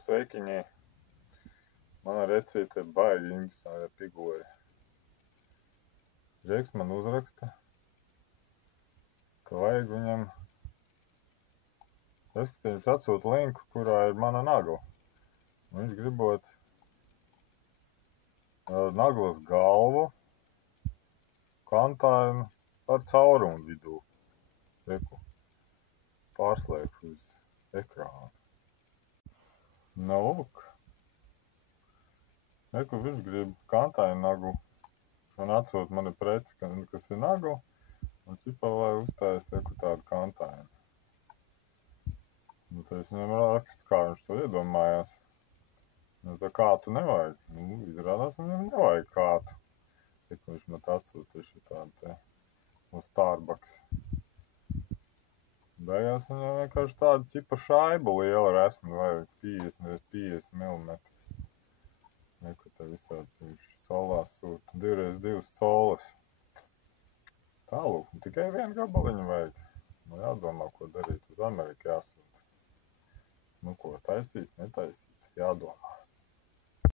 sveikiņi. Mana recīte baigi interesanti figūri. Džeks man uzraksta, ka vajag viņam, viņš atsūta linku, kurā ir mana nagla. Viņš gribot naglas galvu, kantainu ar caurumu vidū. Reku, pārslēgšu uz ekrānu. Nu, lūk. Reku, viņš grib kantainu naglu. Man atsūta mani preci, kas ir nagla, un cipā, lai uztājas tādu kantainu. Nu, tad es viņam rakstu, kā viņš to iedomājās. Nu, tā kātu nevajag. Nu, izrādās viņam nevajag kātu. Reku, viņš man atsūta tādu te uz Starbucks. Beigās viņam vienkārši tāda ķipa šaiba liela resna, vai 50 mm. Neko te visāds viņš colās sūta, 2x2 colas. Tālūk, tikai vienu gabaliņu vajag. Nu, jādomā, ko darīt, uz Ameriku jāsūta. Nu, ko taisīt, netaisīt, jādomā.